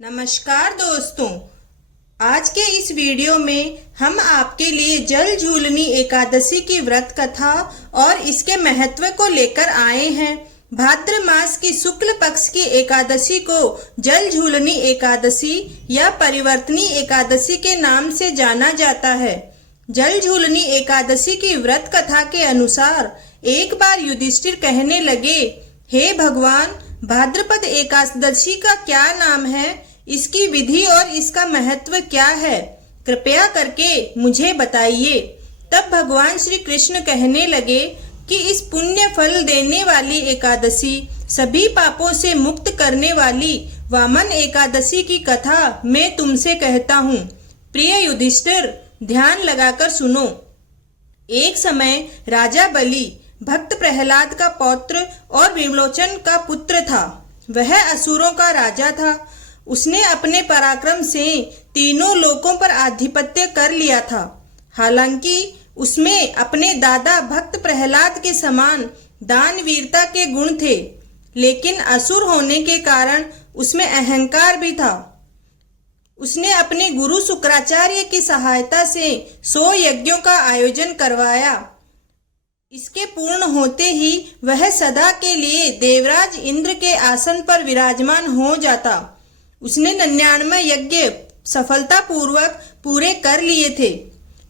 नमस्कार दोस्तों, आज के इस वीडियो में हम आपके लिए जल झूलनी एकादशी की व्रत कथा और इसके महत्व को लेकर आए हैं। भाद्र मास की शुक्ल पक्ष की एकादशी को जल झूलनी एकादशी या परिवर्तनी एकादशी के नाम से जाना जाता है। जल झूलनी एकादशी की व्रत कथा के अनुसार एक बार युधिष्ठिर कहने लगे, हे भगवान, भाद्रपद एकादशी का क्या नाम है, इसकी विधि और इसका महत्व क्या है, कृपया करके मुझे बताइए। तब भगवान श्री कृष्ण कहने लगे कि इस पुण्य फल देने वाली एकादशी, सभी पापों से मुक्त करने वाली वामन एकादशी की कथा मैं तुमसे कहता हूँ। प्रिय युधिष्ठिर, ध्यान लगाकर सुनो। एक समय राजा बलि भक्त प्रहलाद का पौत्र और विमलोचन का पुत्र था। वह असुरों का राजा था। उसने अपने पराक्रम से तीनों लोकों पर आधिपत्य कर लिया था। हालांकि उसमें अपने दादा भक्त प्रहलाद के समान दान वीरता के गुण थे, लेकिन असुर होने के कारण उसमें अहंकार भी था। उसने अपने गुरु शुक्राचार्य की सहायता से 100 यज्ञों का आयोजन करवाया। इसके पूर्ण होते ही वह सदा के लिए देवराज इंद्र के आसन पर विराजमान हो जाता। उसने 99 यज्ञ सफलतापूर्वक पूरे कर लिए थे।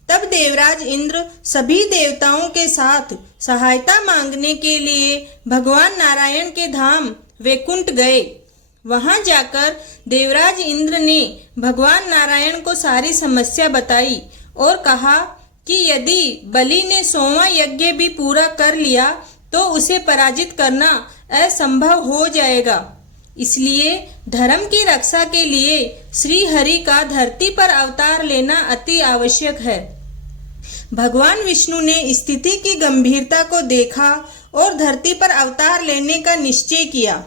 तब देवराज इंद्र सभी देवताओं के साथ सहायता मांगने के लिए भगवान नारायण के धाम वैकुंठ गए। वहां जाकर देवराज इंद्र ने भगवान नारायण को सारी समस्या बताई और कहा कि यदि बलि ने 100वां यज्ञ भी पूरा कर लिया तो उसे पराजित करना असंभव हो जाएगा। इसलिए धर्म की रक्षा के लिए श्री हरि का धरती पर अवतार लेना अति आवश्यक है। भगवान विष्णु ने स्थिति की गंभीरता को देखा और धरती पर अवतार लेने का निश्चय किया।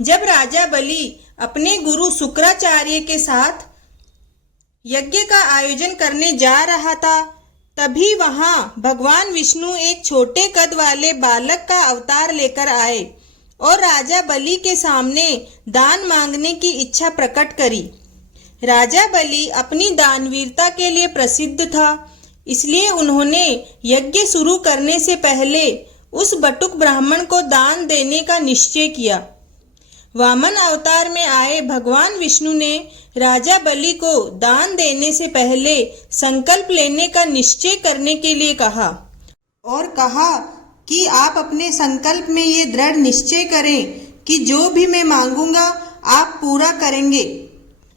जब राजा बलि अपने गुरु शुक्राचार्य के साथ यज्ञ का आयोजन करने जा रहा था, तभी वहां भगवान विष्णु एक छोटे कद वाले बालक का अवतार लेकर आए और राजा बलि के सामने दान मांगने की इच्छा प्रकट करी। राजा बलि अपनी दानवीरता के लिए प्रसिद्ध था, इसलिए उन्होंने यज्ञ शुरू करने से पहले उस बटुक ब्राह्मण को दान देने का निश्चय किया। वामन अवतार में आए भगवान विष्णु ने राजा बलि को दान देने से पहले संकल्प लेने का निश्चय करने के लिए कहा और कहा कि आप अपने संकल्प में ये दृढ़ निश्चय करें कि जो भी मैं मांगूंगा आप पूरा करेंगे।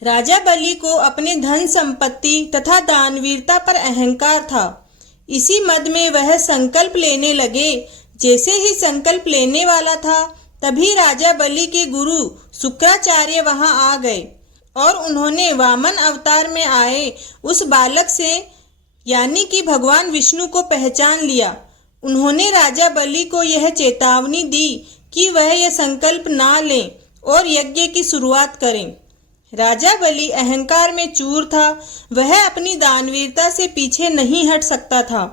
राजा बलि को अपने धन संपत्ति तथा दानवीरता पर अहंकार था। इसी मद में वह संकल्प लेने लगे। जैसे ही संकल्प लेने वाला था, तभी राजा बलि के गुरु शुक्राचार्य वहां आ गए और उन्होंने वामन अवतार में आए उस बालक से यानी कि भगवान विष्णु को पहचान लिया। उन्होंने राजा बलि को यह चेतावनी दी कि वह यह संकल्प ना लें और यज्ञ की शुरुआत करें। राजा बलि अहंकार में चूर था। वह अपनी दानवीरता से पीछे नहीं हट सकता था।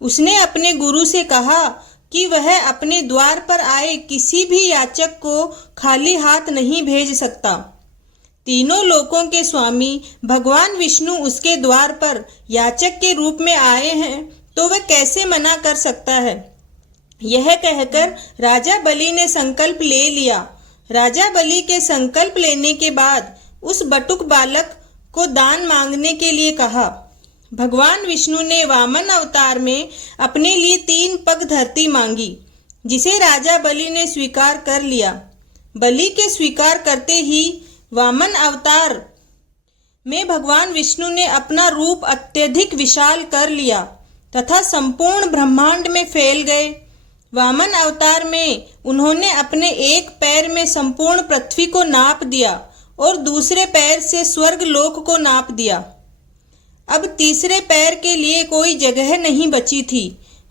उसने अपने गुरु से कहा कि वह अपने द्वार पर आए किसी भी याचक को खाली हाथ नहीं भेज सकता। तीनों लोकों के स्वामी भगवान विष्णु उसके द्वार पर याचक के रूप में आए हैं, तो वह कैसे मना कर सकता है। यह कहकर राजा बलि ने संकल्प ले लिया। राजा बलि के संकल्प लेने के बाद उस बटुक बालक को दान मांगने के लिए कहा। भगवान विष्णु ने वामन अवतार में अपने लिए 3 पग धरती मांगी, जिसे राजा बलि ने स्वीकार कर लिया। बलि के स्वीकार करते ही वामन अवतार में भगवान विष्णु ने अपना रूप अत्यधिक विशाल कर लिया तथा संपूर्ण ब्रह्मांड में फैल गए। वामन अवतार में उन्होंने अपने एक पैर में संपूर्ण पृथ्वी को नाप दिया और दूसरे पैर से स्वर्ग लोक को नाप दिया। अब तीसरे पैर के लिए कोई जगह नहीं बची थी।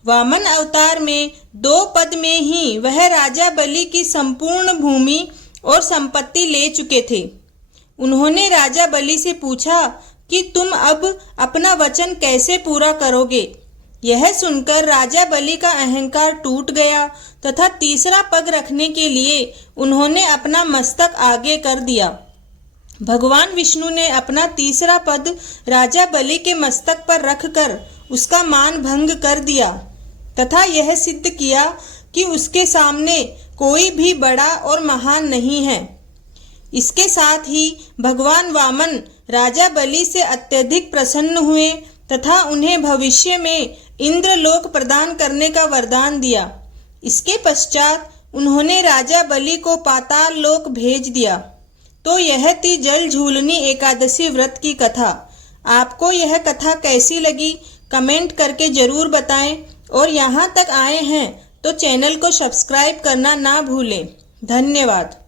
वामन अवतार में 2 पद में ही वह राजा बलि की संपूर्ण भूमि और संपत्ति ले चुके थे। उन्होंने राजा बलि से पूछा कि तुम अब अपना वचन कैसे पूरा करोगे। यह सुनकर राजा बलि का अहंकार टूट गया तथा तीसरा पग रखने के लिए उन्होंने अपना मस्तक आगे कर दिया। भगवान विष्णु ने अपना तीसरा पद राजा बलि के मस्तक पर रखकर उसका मान भंग कर दिया तथा यह सिद्ध किया कि उसके सामने कोई भी बड़ा और महान नहीं है। इसके साथ ही भगवान वामन राजा बलि से अत्यधिक प्रसन्न हुए तथा उन्हें भविष्य में इंद्रलोक प्रदान करने का वरदान दिया। इसके पश्चात उन्होंने राजा बलि को पाताल लोक भेज दिया। तो यह थी जल झूलनी एकादशी व्रत की कथा। आपको यह कथा कैसी लगी कमेंट करके जरूर बताएं और यहाँ तक आए हैं तो चैनल को सब्सक्राइब करना ना भूलें। धन्यवाद।